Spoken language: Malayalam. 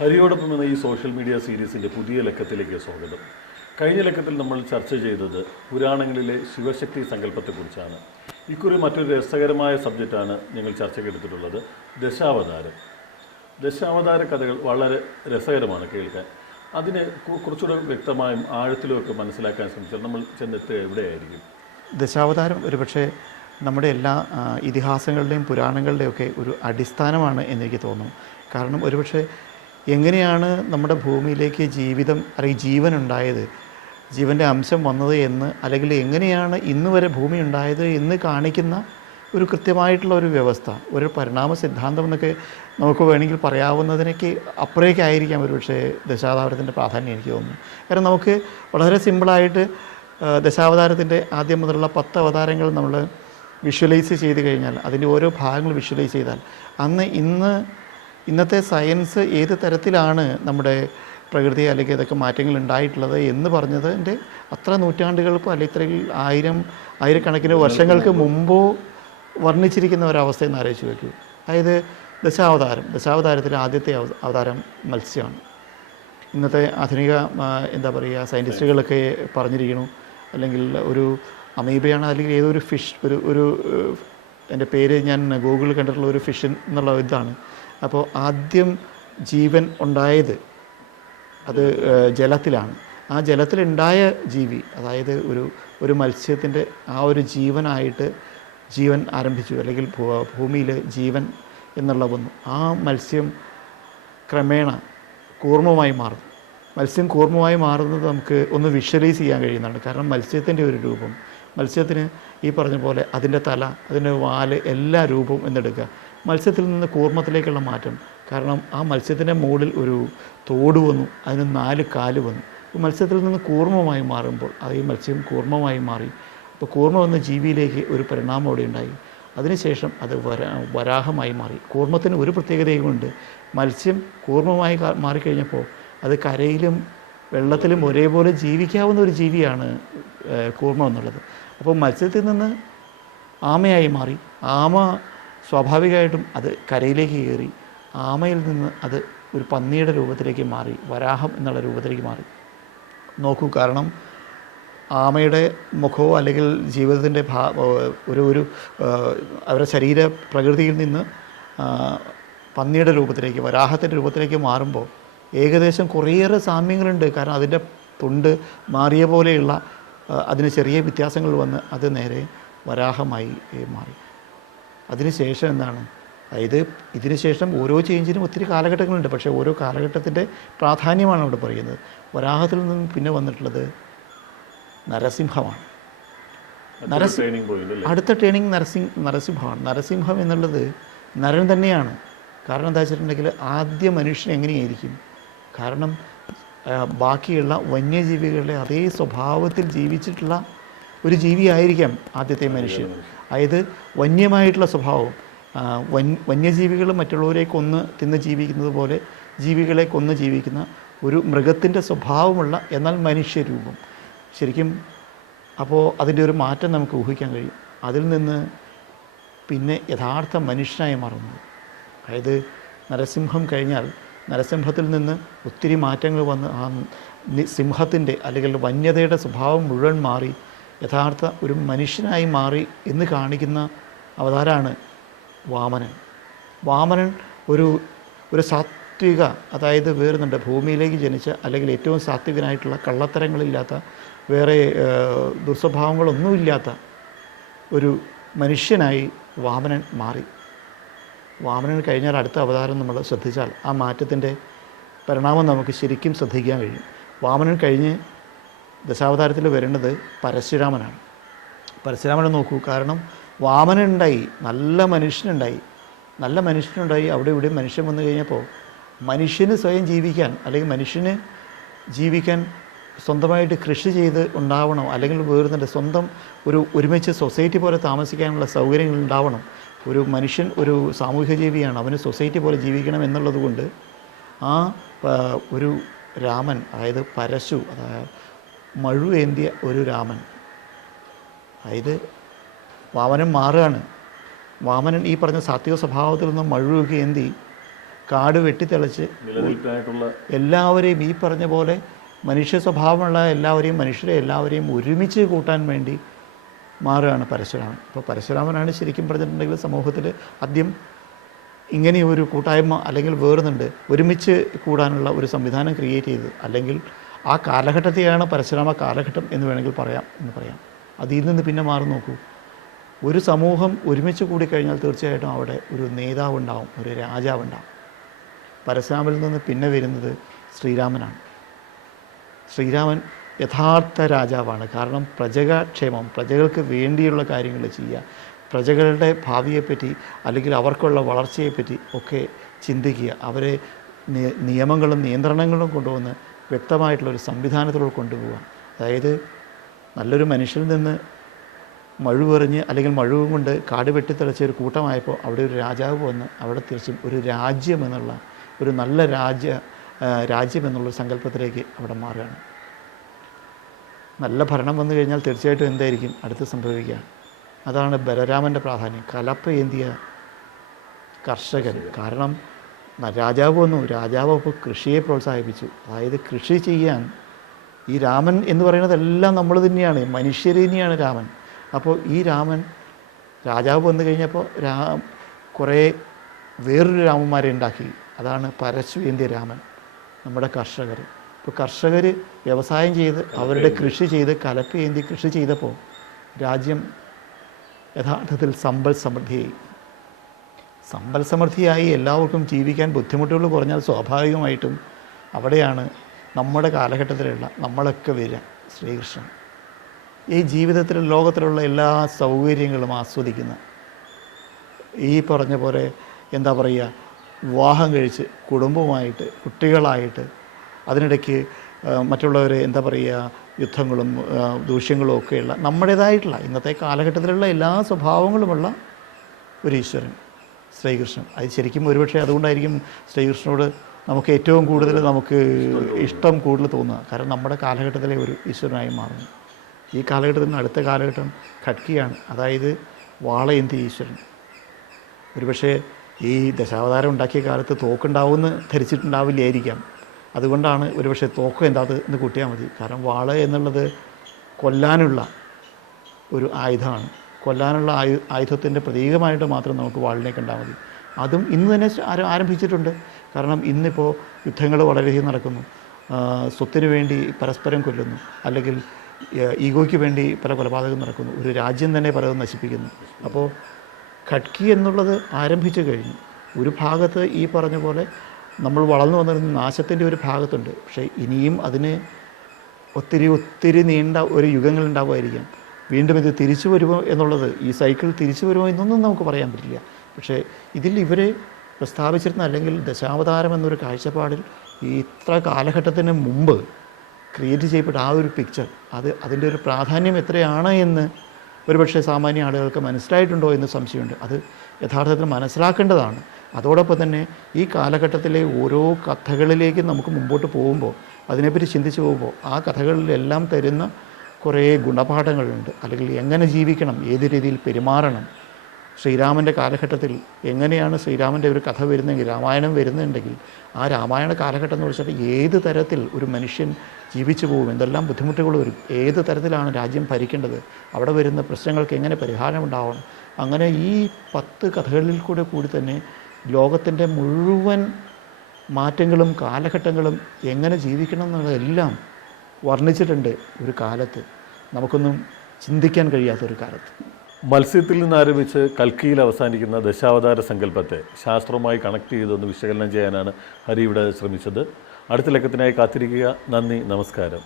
ഹരിയോടൊപ്പം എന്ന ഈ സോഷ്യൽ മീഡിയ സീരീസിൻ്റെ പുതിയ ലക്കത്തിലേക്ക് സ്വാഗതം. കഴിഞ്ഞ ലക്കത്തിൽ നമ്മൾ ചർച്ച ചെയ്തത് പുരാണങ്ങളിലെ ശിവശക്തി സങ്കല്പത്തെക്കുറിച്ചാണ്. ഇക്കുറി മറ്റൊരു രസകരമായ സബ്ജക്റ്റാണ് ഞങ്ങൾ ചർച്ചയ്ക്കെടുത്തിട്ടുള്ളത്, ദശാവതാരം. ദശാവതാര കഥകൾ വളരെ രസകരമാണ് കേൾക്കാൻ. അതിനെ കുറച്ചുകൂടെ വ്യക്തമായും ആഴത്തിലുമൊക്കെ മനസ്സിലാക്കാൻ ശ്രമിച്ചാൽ നമ്മൾ ചെന്നെത്തുക എവിടെയായിരിക്കും? ദശാവതാരം ഒരുപക്ഷെ നമ്മുടെ എല്ലാ ഇതിഹാസങ്ങളുടെയും പുരാണങ്ങളുടെയൊക്കെ ഒരു അടിസ്ഥാനമാണ് എന്നെനിക്ക് തോന്നുന്നു. കാരണം ഒരുപക്ഷെ എങ്ങനെയാണ് നമ്മുടെ ഭൂമിയിലേക്ക് ജീവിതം അല്ലെങ്കിൽ ജീവൻ ഉണ്ടായത്, ജീവൻ്റെ അംശം വന്നത് എന്ന്, അല്ലെങ്കിൽ എങ്ങനെയാണ് ഇന്ന് വരെ ഭൂമി ഉണ്ടായത് എന്ന് കാണിക്കുന്ന ഒരു കൃത്യമായിട്ടുള്ള ഒരു വ്യവസ്ഥ, ഒരു പരിണാമ സിദ്ധാന്തം എന്നൊക്കെ നമുക്ക് വേണമെങ്കിൽ പറയാവുന്നതിനൊക്കെ അപ്പുറേക്കായിരിക്കാം ഒരുപക്ഷെ ദശാവതാരത്തിൻ്റെ പ്രാധാന്യം എനിക്ക് തോന്നുന്നു. കാരണം നമുക്ക് വളരെ സിമ്പിളായിട്ട് ദശാവതാരത്തിൻ്റെ ആദ്യം മുതലുള്ള 10 അവതാരങ്ങൾ നമ്മൾ വിഷ്വലൈസ് ചെയ്ത് കഴിഞ്ഞാൽ, അതിൻ്റെ ഓരോ ഭാഗങ്ങൾ വിഷ്വലൈസ് ചെയ്താൽ, ഇന്നത്തെ സയൻസ് ഏത് തരത്തിലാണ് നമ്മുടെ പ്രകൃതി അല്ലെങ്കിൽ ഇതൊക്കെ മാറ്റങ്ങൾ ഉണ്ടായിട്ടുള്ളത് എന്ന് പറഞ്ഞതിൻ്റെ അത്ര നൂറ്റാണ്ടുകൾക്കോ അല്ലെങ്കിൽ ഇത്രയും ആയിരക്കണക്കിന് വർഷങ്ങൾക്ക് മുമ്പോ വർണ്ണിച്ചിരിക്കുന്ന ഒരവസ്ഥയെന്ന് ആലോചിച്ച് വയ്ക്കൂ. അതായത് ദശാവതാരത്തിലെ ആദ്യത്തെ അവതാരം മത്സ്യമാണ്. ഇന്നത്തെ ആധുനിക സയൻറ്റിസ്റ്റുകളൊക്കെ പറഞ്ഞിരിക്കുന്നു, അല്ലെങ്കിൽ ഒരു അമീബയാണ്, അല്ലെങ്കിൽ ഏതൊരു ഫിഷ്, ഒരു എൻ്റെ പേര് ഞാൻ ഗൂഗിളിൽ കണ്ടിട്ടുള്ള ഒരു ഫിഷ് എന്നുള്ള ഇതാണ്. അപ്പോൾ ആദ്യം ജീവൻ ഉണ്ടായത് അത് ജലത്തിലാണ്. ആ ജലത്തിലുണ്ടായ ജീവി, അതായത് ഒരു മത്സ്യത്തിൻ്റെ ആ ഒരു ജീവൻ ആരംഭിച്ചു, അല്ലെങ്കിൽ ഭൂമിയിൽ ജീവൻ എന്നുള്ള വന്നു. ആ മത്സ്യം ക്രമേണ കൂർമ്മമായി മാറും. മത്സ്യം കൂർമ്മമായി മാറുന്നത് നമുക്ക് ഒന്ന് വിഷ്വലൈസ് ചെയ്യാൻ കഴിയുന്നതാണ്. കാരണം മത്സ്യത്തിൻ്റെ ഒരു രൂപം, മത്സ്യത്തിന് ഈ പറഞ്ഞ പോലെ അതിൻ്റെ തല, അതിൻ്റെ വാല്, എല്ലാ രൂപവും എന്നെടുക്കുക. മത്സ്യത്തിൽ നിന്ന് കൂർമ്മത്തിലേക്കുള്ള മാറ്റം, കാരണം ആ മത്സ്യത്തിൻ്റെ മുകളിൽ ഒരു തോട് വന്നു, അതിന് 4 കാല് വന്നു. മത്സ്യത്തിൽ നിന്ന് കൂർമ്മമായി മാറുമ്പോൾ അത് ഈ മത്സ്യം കൂർമ്മമായി മാറി. അപ്പോൾ കൂർമ്മ വന്ന ജീവിയിലേക്ക് ഒരു പരിണാമം അവിടെ ഉണ്ടായി. അതിനുശേഷം അത് വരാഹമായി മാറി. കൂർമ്മത്തിന് ഒരു പ്രത്യേകതയുമുണ്ട്. മത്സ്യം കൂർമ്മമായി മാറിക്കഴിഞ്ഞപ്പോൾ അത് കരയിലും വെള്ളത്തിലും ഒരേപോലെ ജീവിക്കാവുന്ന ഒരു ജീവിയാണ് കൂർമ്മം എന്നുള്ളത്. അപ്പോൾ മത്സ്യത്തിൽ നിന്ന് ആമയായി മാറി. ആമ സ്വാഭാവികമായിട്ടും അത് കരയിലേക്ക് കയറി. ആമയിൽ നിന്ന് അത് ഒരു പന്നിയുടെ രൂപത്തിലേക്ക് മാറി, വരാഹം എന്നുള്ള രൂപത്തിലേക്ക് മാറി. നോക്കൂ, കാരണം ആമയുടെ മുഖമോ അല്ലെങ്കിൽ ജീവിതത്തിൻ്റെ അവരുടെ ശരീര പ്രകൃതിയിൽ നിന്ന് പന്നിയുടെ രൂപത്തിലേക്ക്, വരാഹത്തിൻ്റെ രൂപത്തിലേക്ക് മാറുമ്പോൾ ഏകദേശം കുറേയേറെ സാമ്യങ്ങളുണ്ട്. കാരണം അതിൻ്റെ തൊണ്ട് മാറിയ പോലെയുള്ള അതിന് ചെറിയ വ്യത്യാസങ്ങൾ വന്ന് അത് നേരെ വരാഹമായി മാറി. അതിനുശേഷം എന്താണ്, അതായത് ഇതിനുശേഷം ഓരോ ചേഞ്ചിനും ഒത്തിരി കാലഘട്ടങ്ങളുണ്ട്. പക്ഷേ ഓരോ കാലഘട്ടത്തിൻ്റെ പ്രാധാന്യമാണ് അവിടെ പറയുന്നത്. വരാഹത്തിൽ നിന്ന് പിന്നെ വന്നിട്ടുള്ളത് നരസിംഹമാണ്. അടുത്ത ട്രെയിനിങ് നരസിംഹമാണ്. നരസിംഹം എന്നുള്ളത് നരൻ തന്നെയാണ്. കാരണം എന്താ വെച്ചിട്ടുണ്ടെങ്കിൽ ആദ്യ മനുഷ്യൻ എങ്ങനെയായിരിക്കും? കാരണം ബാക്കിയുള്ള വന്യജീവികളുടെ അതേ സ്വഭാവത്തിൽ ജീവിച്ചിട്ടുള്ള ഒരു ജീവിയായിരിക്കാം ആദ്യത്തെ മനുഷ്യൻ. അതായത് വന്യമായിട്ടുള്ള സ്വഭാവം, വന്യജീവികൾ മറ്റുള്ളവരെ കൊന്ന് തിന്ന് ജീവിക്കുന്നത് പോലെ ജീവികളെ കൊന്ന് ജീവിക്കുന്ന ഒരു മൃഗത്തിൻ്റെ സ്വഭാവമുള്ള എന്നാൽ മനുഷ്യരൂപം. ശരിക്കും അപ്പോൾ അതിൻ്റെ ഒരു മാറ്റം നമുക്ക് ഊഹിക്കാൻ കഴിയും. അതിൽ നിന്ന് പിന്നെ യഥാർത്ഥ മനുഷ്യനായി മാറുന്നത്, അതായത് നരസിംഹം കഴിഞ്ഞാൽ നരസിംഹത്തിൽ നിന്ന് ഒത്തിരി മാറ്റങ്ങൾ വന്ന് ആ സിംഹത്തിൻ്റെ അല്ലെങ്കിൽ വന്യതയുടെ സ്വഭാവം മുഴുവൻ മാറി യഥാർത്ഥ ഒരു മനുഷ്യനായി മാറി എന്ന് കാണിക്കുന്ന അവതാരമാണ് വാമനൻ. വാമനൻ ഒരു സാത്വിക, അതായത് വേറുന്നുണ്ട്, ഭൂമിയിലേക്ക് ജനിച്ച അല്ലെങ്കിൽ ഏറ്റവും സാത്വികനായിട്ടുള്ള, കള്ളത്തരങ്ങളില്ലാത്ത, വേറെ ദുസ്വഭാവങ്ങളൊന്നുമില്ലാത്ത ഒരു മനുഷ്യനായി വാമനൻ മാറി. വാമനൻ കഴിഞ്ഞാൽ അടുത്ത അവതാരം നമ്മൾ ശ്രദ്ധിച്ചാൽ ആ മാറ്റത്തിൻ്റെ പരിണാമം നമുക്ക് ശരിക്കും ശ്രദ്ധിക്കാൻ കഴിയും. വാമനൻ കഴിഞ്ഞ് ദശാവതാരത്തിൽ വരുന്നത് പരശുരാമനാണ്. പരശുരാമനെ നോക്കൂ, കാരണം വാമനുണ്ടായി, നല്ല മനുഷ്യനുണ്ടായി. അവിടെ ഇവിടെ മനുഷ്യൻ വന്നു കഴിഞ്ഞപ്പോൾ മനുഷ്യന് സ്വയം ജീവിക്കാൻ, അല്ലെങ്കിൽ മനുഷ്യന് ജീവിക്കാൻ സ്വന്തമായിട്ട് കൃഷി ചെയ്ത് ഉണ്ടാവണം, അല്ലെങ്കിൽ വേറുന്നുണ്ട് സ്വന്തം ഒരുമിച്ച് സൊസൈറ്റി പോലെ താമസിക്കാനുള്ള സൗകര്യങ്ങൾ ഉണ്ടാവണം. ഒരു മനുഷ്യൻ ഒരു സാമൂഹ്യ ജീവിയാണ്, അവന് സൊസൈറ്റി പോലെ ജീവിക്കണം എന്നുള്ളത് കൊണ്ട് ആ ഒരു രാമൻ, അതായത് പരശു, അതായത് മഴു ഏന്തിയ ഒരു രാമൻ, അതായത് വാമനൻ മാറുകയാണ്. വാമനൻ ഈ പറഞ്ഞ സാത്വിക സ്വഭാവത്തിൽ നിന്ന് മഴുവൊക്കെ ഏന്തി കാട് വെട്ടിത്തെളിച്ച് നിലനിൽപ്പിനായിട്ടുള്ള എല്ലാവരെയും ഈ പറഞ്ഞ പോലെ മനുഷ്യ സ്വഭാവമുള്ള മനുഷ്യരെ എല്ലാവരെയും ഒരുമിച്ച് കൂട്ടാൻ വേണ്ടി മാറുകയാണ് പരശുരാമൻ. അപ്പോൾ പരശുരാമനാണ് ശരിക്കും പറഞ്ഞിട്ടുണ്ടെങ്കിൽ സമൂഹത്തിൽ ആദ്യം ഇങ്ങനെ ഒരു കൂട്ടായ്മ അല്ലെങ്കിൽ വേറുന്നുണ്ട് ഒരുമിച്ച് കൂടാനുള്ള ഒരു സംവിധാനം ക്രിയേറ്റ് ചെയ്തത്. അല്ലെങ്കിൽ ആ കാലഘട്ടത്തെയാണ് പരശുരാമ കാലഘട്ടം എന്ന് വേണമെങ്കിൽ പറയാം. അതിൽ നിന്ന് പിന്നെ മാറി നോക്കൂ, ഒരു സമൂഹം ഒരുമിച്ച് കൂടിക്കഴിഞ്ഞാൽ തീർച്ചയായിട്ടും അവിടെ ഒരു നേതാവുണ്ടാവും, ഒരു രാജാവുണ്ടാവും. പരശുരാമിൽ നിന്ന് പിന്നെ വരുന്നത് ശ്രീരാമനാണ്. ശ്രീരാമൻ യഥാർത്ഥ രാജാവാണ്. കാരണം പ്രജാക്ഷേമം, പ്രജകൾക്ക് വേണ്ടിയുള്ള കാര്യങ്ങൾ ചെയ്യുക, പ്രജകളുടെ ഭാവിയെപ്പറ്റി അല്ലെങ്കിൽ അവർക്കുള്ള വളർച്ചയെപ്പറ്റി ഒക്കെ ചിന്തിക്കുക, അവരെ നിയമങ്ങളും നിയന്ത്രണങ്ങളും കൊണ്ടുവന്ന് വ്യക്തമായിട്ടുള്ളൊരു സംവിധാനത്തിലൂടെ കൊണ്ടുപോവുക. അതായത് നല്ലൊരു മനുഷ്യനിൽ നിന്ന് മഴുവെറിഞ്ഞ് അല്ലെങ്കിൽ മഴുവും കൊണ്ട് കാട് വെട്ടിത്തെളിച്ച ഒരു കൂട്ടമായപ്പോൾ അവിടെ ഒരു രാജാവ് വന്ന് അവിടെ തീർച്ചയായും ഒരു രാജ്യമെന്നുള്ള ഒരു നല്ല രാജ്യമെന്നുള്ളൊരു സങ്കല്പത്തിലേക്ക് അവിടെ മാറുകയാണ്. നല്ല ഭരണം വന്നു കഴിഞ്ഞാൽ തീർച്ചയായിട്ടും എന്തായിരിക്കും അടുത്ത് സംഭവിക്കുക? അതാണ് ബലരാമൻ്റെ പ്രാധാന്യം. കലപ്പ ഏന്തിയ കർഷകൻ. കാരണം രാജാവ് വന്നു, രാജാവ് അപ്പോൾ കൃഷിയെ പ്രോത്സാഹിപ്പിച്ചു. അതായത് കൃഷി ചെയ്യാൻ ഈ രാമൻ എന്ന് പറയുന്നതെല്ലാം നമ്മൾ തന്നെയാണ്, മനുഷ്യർ തന്നെയാണ് രാമൻ. അപ്പോൾ ഈ രാമൻ രാജാവ് വന്നു കഴിഞ്ഞപ്പോൾ കുറേ വേറൊരു രാമന്മാരെ ഉണ്ടാക്കി. അതാണ് പരശു ഏന്തിയ രാമൻ, നമ്മുടെ കർഷകർ. ഇപ്പോൾ കർഷകർ വ്യവസായം ചെയ്ത് അവരുടെ കൃഷി ചെയ്ത് കലപ്പ ഏന്തി കൃഷി ചെയ്തപ്പോൾ രാജ്യം യഥാർത്ഥത്തിൽ സമ്പൽ സമൃദ്ധിയായി എല്ലാവർക്കും ജീവിക്കാൻ ബുദ്ധിമുട്ടുകൾ കുറഞ്ഞാൽ സ്വാഭാവികമായിട്ടും അവിടെയാണ് നമ്മുടെ കാലഘട്ടത്തിലുള്ള നമ്മളൊക്കെ വരിക. ശ്രീകൃഷ്ണൻ ഈ ജീവിതത്തിൽ ലോകത്തിലുള്ള എല്ലാ സൗകര്യങ്ങളും ആസ്വദിക്കുന്ന, ഈ പറഞ്ഞ പോലെ എന്താ പറയുക, വിവാഹം കഴിച്ച് കുടുംബവുമായിട്ട് കുട്ടികളായിട്ട് അതിനിടയ്ക്ക് മറ്റുള്ളവർ എന്താ പറയുക യുദ്ധങ്ങളും ദൂഷ്യങ്ങളും ഒക്കെയുള്ള നമ്മുടേതായിട്ടുള്ള ഇന്നത്തെ കാലഘട്ടത്തിലുള്ള എല്ലാ സ്വഭാവങ്ങളുമുള്ള ഒരു ഈശ്വരൻ ശ്രീകൃഷ്ണൻ. അത് ശരിക്കും ഒരുപക്ഷെ അതുകൊണ്ടായിരിക്കും ശ്രീകൃഷ്ണനോട് നമുക്ക് ഏറ്റവും കൂടുതൽ ഇഷ്ടം കൂടുതൽ തോന്നുക. കാരണം നമ്മുടെ കാലഘട്ടത്തിലെ ഒരു ഈശ്വരനായി മാറുന്നു. ഈ കാലഘട്ടത്തിന് അടുത്ത കാലഘട്ടം ഖഡ്കിയാണ്, അതായത് വാളയേന്തിയ ഈശ്വരൻ. ഒരുപക്ഷെ ഈ ദശാവതാരം ഉണ്ടാക്കിയ കാലത്ത് തോക്കുണ്ടാവുമെന്ന് ധരിച്ചിട്ടുണ്ടാവില്ലായിരിക്കാം. അതുകൊണ്ടാണ് ഒരുപക്ഷെ തോക്ക് എന്താന്ന് കൂട്ടിയാൽ മതി. കാരണം വാള എന്നുള്ളത് കൊല്ലാനുള്ള ഒരു ആയുധമാണ്. കൊല്ലാനുള്ള ആയുധത്തിൻ്റെ പ്രതീകമായിട്ട് മാത്രം നമുക്ക് വാളിനെ കണ്ടാൽ മതി. അതും ഇന്ന് തന്നെ ആരംഭിച്ചിട്ടുണ്ട്. കാരണം ഇന്നിപ്പോൾ യുദ്ധങ്ങൾ വളരെയധികം നടക്കുന്നു. സ്വത്തിന് വേണ്ടി പരസ്പരം കൊല്ലുന്നു, അല്ലെങ്കിൽ ഈഗോയ്ക്ക് വേണ്ടി പല കൊലപാതകം നടക്കുന്നു. ഒരു രാജ്യം തന്നെ പലതും നശിപ്പിക്കുന്നു. അപ്പോൾ ഖഡ്കി എന്നുള്ളത് ആരംഭിച്ചു കഴിഞ്ഞു. ഒരു ഭാഗത്ത് ഈ പറഞ്ഞ പോലെ നമ്മൾ വളർന്നു വന്നിരുന്ന നാശത്തിൻ്റെ ഒരു ഭാഗത്തുണ്ട്. പക്ഷേ ഇനിയും അതിന് ഒത്തിരി നീണ്ട ഒരു യുഗങ്ങളുണ്ടാവുമായിരിക്കാം. വീണ്ടും ഇത് തിരിച്ചു വരുമോ എന്നുള്ളത്, ഈ സൈക്കിൾ തിരിച്ചു വരുമോ എന്നൊന്നും നമുക്ക് പറയാൻ പറ്റില്ല. പക്ഷേ ഇതിൽ ഇവരെ പ്രസ്താവിച്ചിരുന്ന, അല്ലെങ്കിൽ ദശാവതാരം എന്നൊരു കാഴ്ചപ്പാടിൽ ഈ ഇത്ര കാലഘട്ടത്തിന് മുമ്പ് ക്രിയേറ്റ് ചെയ്യപ്പെട്ട ആ ഒരു പിക്ചർ, അതിൻ്റെ ഒരു പ്രാധാന്യം എത്രയാണ് എന്ന് ഒരുപക്ഷെ സാമാന്യ ആളുകൾക്ക് മനസ്സിലായിട്ടുണ്ടോ എന്ന് സംശയമുണ്ട്. അത് യഥാർത്ഥത്തിൽ മനസ്സിലാക്കേണ്ടതാണ്. അതോടൊപ്പം തന്നെ ഈ കാലഘട്ടത്തിലെ ഓരോ കഥകളിലേക്ക് നമുക്ക് മുമ്പോട്ട് പോകുമ്പോൾ, അതിനെപ്പറ്റി ചിന്തിച്ച് പോകുമ്പോൾ, ആ കഥകളിലെല്ലാം തരുന്ന കുറേ ഗുണപാഠങ്ങളുണ്ട്. അല്ലെങ്കിൽ എങ്ങനെ ജീവിക്കണം, ഏത് രീതിയിൽ പെരുമാറണം. ശ്രീരാമൻ്റെ കാലഘട്ടത്തിൽ എങ്ങനെയാണ് ശ്രീരാമൻ്റെ ഒരു കഥ വരുന്നെങ്കിൽ, രാമായണം വരുന്നുണ്ടെങ്കിൽ, ആ രാമായണ കാലഘട്ടം എന്ന് വെച്ചാൽ ഏത് തരത്തിൽ ഒരു മനുഷ്യൻ ജീവിച്ചു പോകും, എന്തെല്ലാം ബുദ്ധിമുട്ടുകൾ വരും, ഏത് തരത്തിലാണ് രാജ്യം ഭരിക്കേണ്ടത്, അവിടെ വരുന്ന പ്രശ്നങ്ങൾക്ക് എങ്ങനെ പരിഹാരം ഉണ്ടാവണം. അങ്ങനെ ഈ 10 കഥകളിൽ കൂടി തന്നെ ലോകത്തിൻ്റെ മുഴുവൻ മാറ്റങ്ങളും കാലഘട്ടങ്ങളും എങ്ങനെ ജീവിക്കണം എന്നുള്ളതെല്ലാം വർണ്ണിച്ചിട്ടുണ്ട്. ഒരു കാലത്ത് നമുക്കൊന്നും ചിന്തിക്കാൻ കഴിയാത്തൊരു കാലത്ത്. മത്സ്യത്തിൽ നിന്ന് ആരംഭിച്ച് കൽക്കിയിൽ അവസാനിക്കുന്ന ദശാവതാര സങ്കല്പത്തെ ശാസ്ത്രവുമായി കണക്ട് ചെയ്തൊന്ന് വിശകലനം ചെയ്യാനാണ് ഹരി ഇവിടെ ശ്രമിച്ചത്. അടുത്ത ലക്കത്തിനായി കാത്തിരിക്കുക. നന്ദി, നമസ്കാരം.